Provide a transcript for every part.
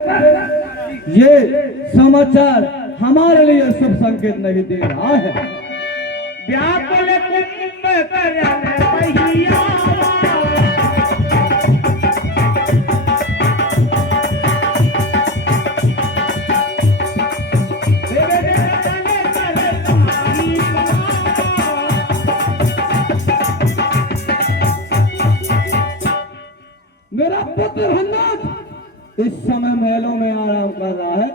ये समाचार हमारे लिए शुभ संकेत नहीं दे रहा है। व्याकुल कुंभकर्ण पहिया मेरा पुत्र हन्नाथ इस समय महलों में आराम कर रहा है,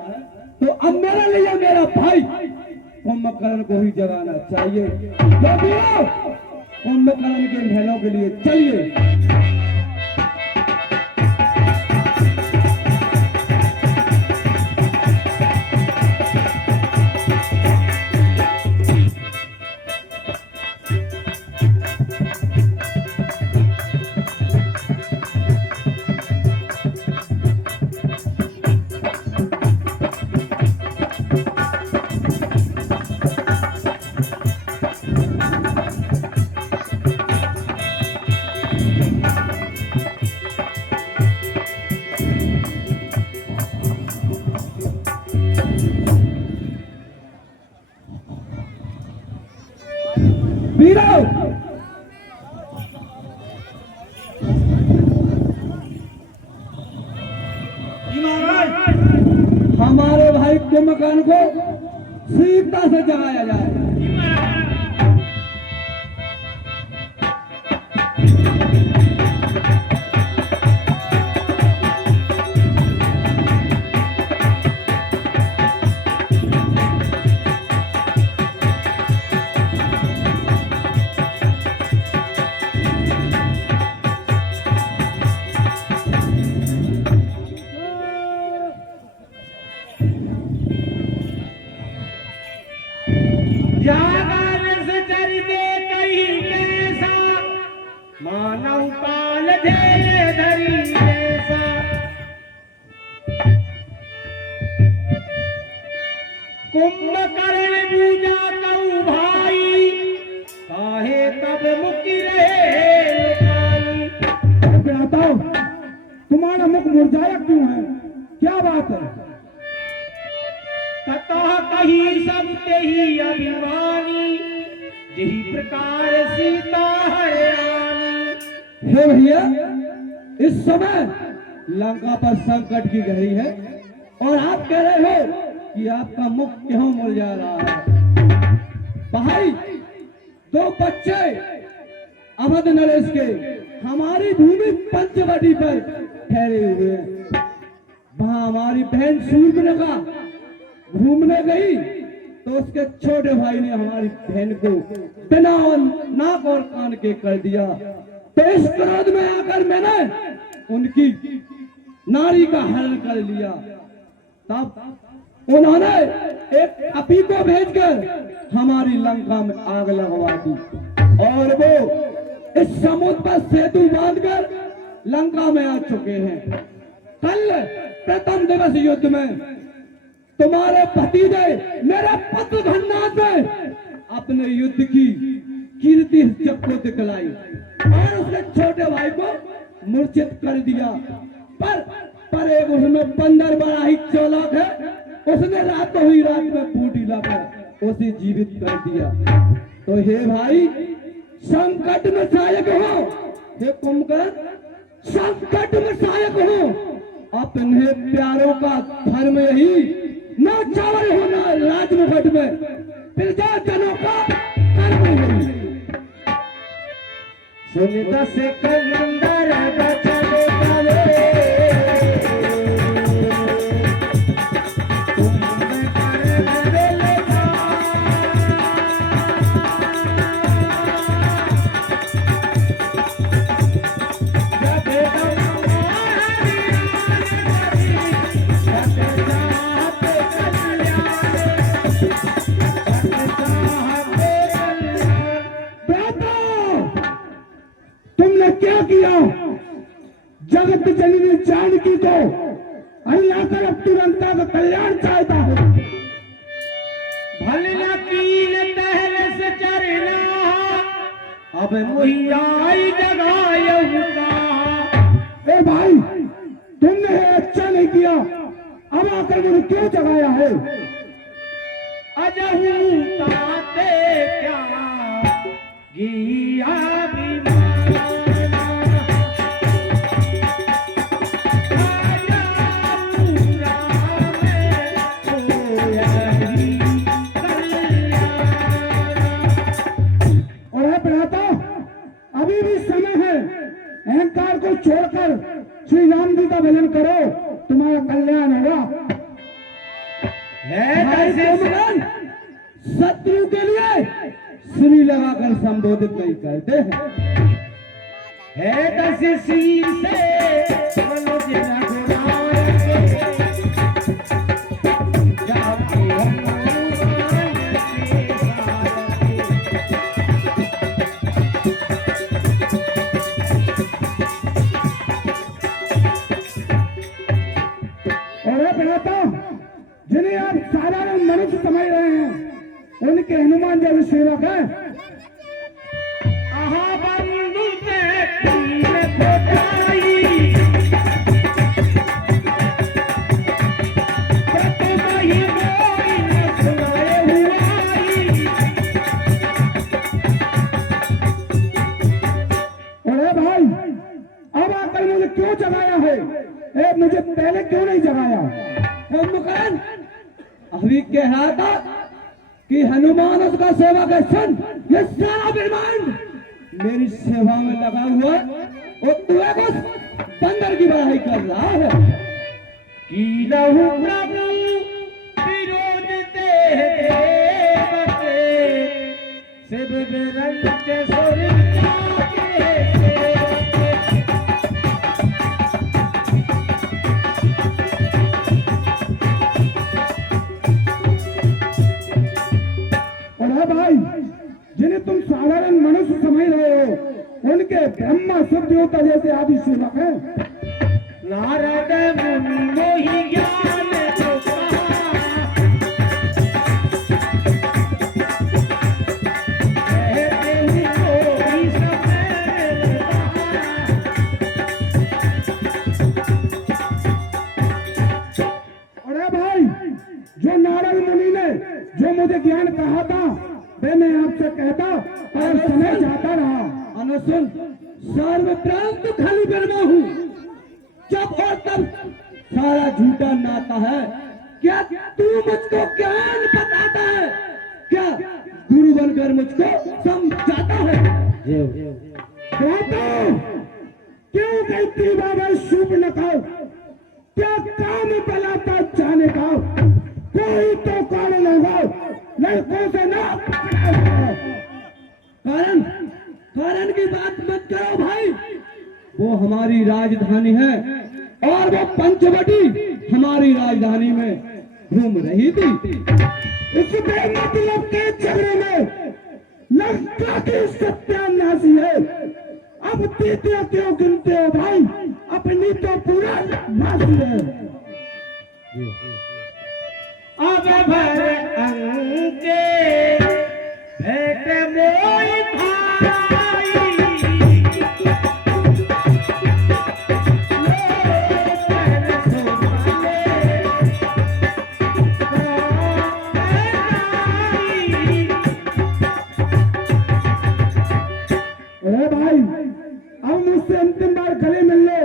तो अब मेरे लिए मेरा भाई कुंभकर्ण को ही जगाना चाहिए। तो वीरों, कुंभकर्ण के महलों के लिए चलिए। वीरों, हमारे भाई कुंभकर्ण को शीघ्रता से जगाया जाए। जागरण से चरिते कहीं कैसा मानव काल धैर्य धरी जैसा कुंभकर्ण पूजा कऊ भाई काहे तब मुकी रहे लुकाई। बताओ, तुम्हारा मुख मुरझाया क्यों है? क्या बात है? ततः कही सब तेहि अभिमानी यही प्रकार सीता हरियाणी। हे भैया, इस समय लंका पर संकट की घड़ी है और आप कह रहे हो कि आपका मुख क्यों मुरझा रहा है? भाई, दो बच्चे अवध नरेश के हमारी भूमि पंचवटी पर ठहरे हुए हैं। वहां हमारी बहन शूर्पणखा घूमने गई तो उसके छोटे भाई ने हमारी बहन को बिना नाक और कान के कर दिया। तो इस क्रोध में आकर मैंने उनकी नारी का हरण कर लिया। तब उन्होंने एक अपी को भेजकर हमारी लंका में आग लगवा दी और वो इस समुद्र पर सेतु बांधकर लंका में आ चुके हैं। कल प्रथम दिवस युद्ध में तुम्हारे भतीजे मेरे पुत्र हन्नाथ ने अपने युद्ध की कीर्ति जब को दिखलाई और उसने छोटे भाई को मूर्छित कर दिया। पर एक उसमें 15 बड़ा ही चौलाक है, उसने रातों ही रात में बूटी लाकर उसे जीवित कर दिया। तो हे भाई, संकट में सहायक हो। हे कुंभकर्ण, संकट में सहायक हो। अपने प्यारों का धर्म यही न चावल होना राजमुकुट में, प्रजा जनों का कर्म यही। सुनित से कंदर बचन करे क्या किया? जगत जननी जानकी को हरियाकर तुरंत का कल्याण चाहता है। भल नकील तहल से चरना अब मुहियाई जगायहु कहा। ए भाई, तुमने अच्छा नहीं किया अब आकर मुझे क्यों जगाया है? अजहू ताते क्या गिया अभी भी समय है, अहंकार को छोड़कर श्री राम जी का भजन करो, तुम्हारा कल्याण होगा। शत्रु के लिए श्री लगाकर संबोधित नहीं करते हैं। है दस शीर से मनुज न गुनाएंगे, जाके हनुमान के जिन्हें आप साधारण मनुष्य समझ रहे हैं, उनके हनुमान जैसे सेवक हैं। बंधु से तीर खोटाई, ही मोई न सुनाए हुआई। अरे भाई, अब आकर मुझे क्यों जगाया है? मुझे पहले क्यों नहीं जगाया? मुकरन अभी कह रहा था कि हनुमान उसका सेवक है। सुन, ये सारा ब्रह्मांड मेरी सेवा में लगा हुआ और तू एक उस बंदर की बड़ाई कर रहा है। की लहू प्रभु विरोध देवते, शिव बिरंच सुर जागे। भाई, जिन्हें तुम साधारण मनुष्य समझ रहे हो, उनके ब्रह्मा शुद्धयोता जैसे आदि सेवक हैं। नारद मुनि मोहि ज्ञान जो कहा, कहते ही कोई समय अरे भाई, जो नारद मुनि ने जो मुझे ज्ञान कहा था, वे मैं आपसे कहता और समय जाता रहा। अनुसुन, सर्वप्रथम तो खाली ब्रह्मा हूँ, जब और तब सारा झूठा नाता है। क्या तू मुझको ज्ञान बताता है? क्या गुरु बनकर मुझको समझाता है? क्यों कहती बाबा शुभ न खाओ? क्या काम बलाता जाने का? कोई तो कारण होगा, लड़कों से ना कारण की बात मत करो भाई। वो हमारी राजधानी है और वो पंचवटी हमारी राजधानी में घूम रही थी। इस मतलब के झगड़े में लंका की सत्यानाशी है। अब तीतिया क्यों गिनते हो भाई? अपनी तो पूरा नाशी है। अब भर अंके भेट मोई भाई, अरे भाई, अब मुझसे अंतिम बार गले मिल लो,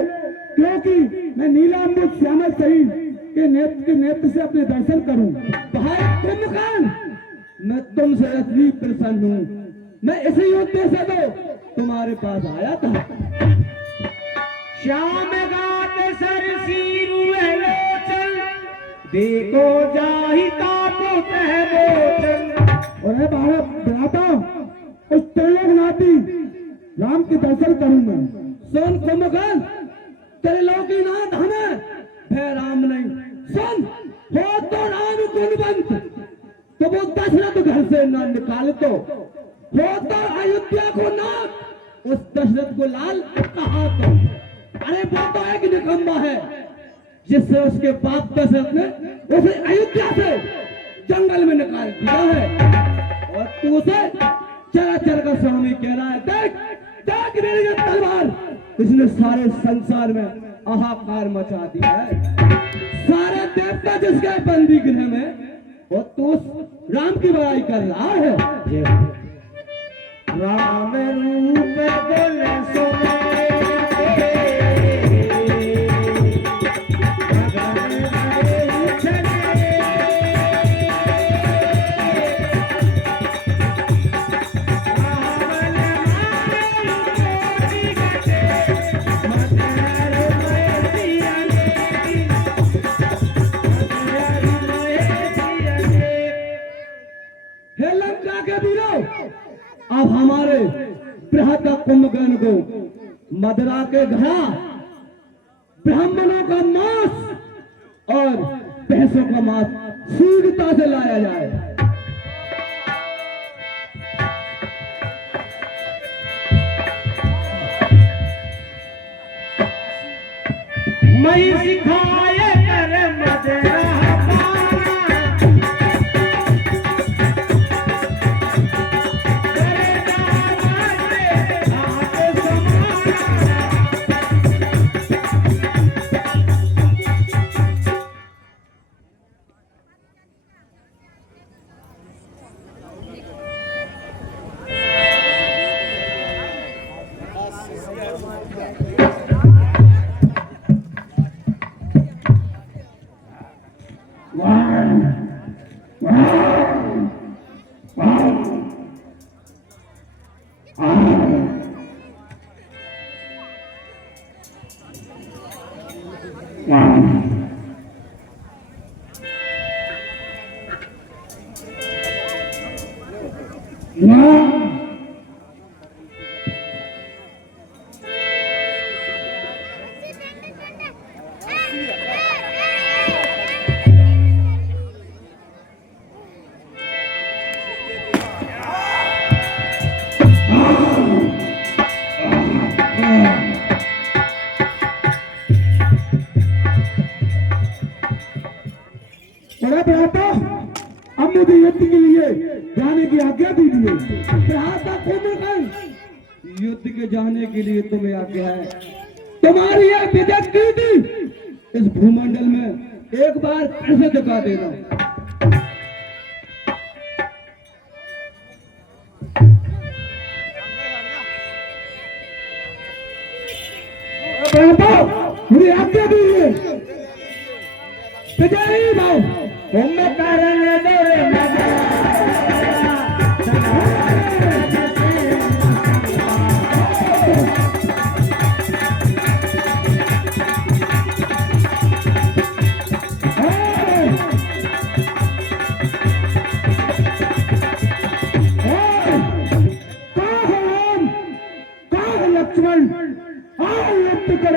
क्योंकि मैं नीलांबुज श्यामल सही के नेत्र से अपने दर्शन करूं। भाई कुंभकर्ण, मैं तुमसे असली प्रसन्न हूँ। मैं इसी उद्देश्य से तुम्हारे पास आया था। श्याम गात सरसीरु लोचन, देखो जाहिता पुत है मोचन। और भ्राता, उस त्रिलोकनाथी राम के दर्शन करूंगा। सुन कुंभकर्ण, त्रिलोकीनाथ हमें भय राम नहीं। सुन, हो तो राम गुणवंत, तो वो दशरथ घर से न निकाल तो हो तो अयोध्या को नाथ, उस दशरथ को लाल कहा तो। अरे वो तो एक निकम्मा है, जिससे उसके बाप दशरथ ने उसे अयोध्या से जंगल में निकाल दिया है, और तू उसे चराचर का स्वामी कह रहा है। देख देख मेरी ये तलवार, इसने सारे संसार में हाहाकार मचा दिया है। सारे देवता लड़का जिसके बंदी गृह में, और तू राम की बड़ाई कर रहा है। राम रूप बोले सोने हे लंका के वीरों, अब हमारे बृहद कुंभकर्ण को मदरा के घड़ा, ब्राह्मणों का मांस और भैंसों का मांस शीघ्रता से लाया जाए। मई सिखाए कर मदरा अब मुझे युद्ध के लिए जाने की आज्ञा दीजिए। युद्ध के जाने के लिए तुम्हें आज्ञा है। तुम्हारी यह विजय कीर्ति इस भूमंडल में एक बार फिर से दिखा देना। मुझे आज्ञा दीजिए। विजयी भाव कारण लक्ष्मण, आओ युद्ध करो।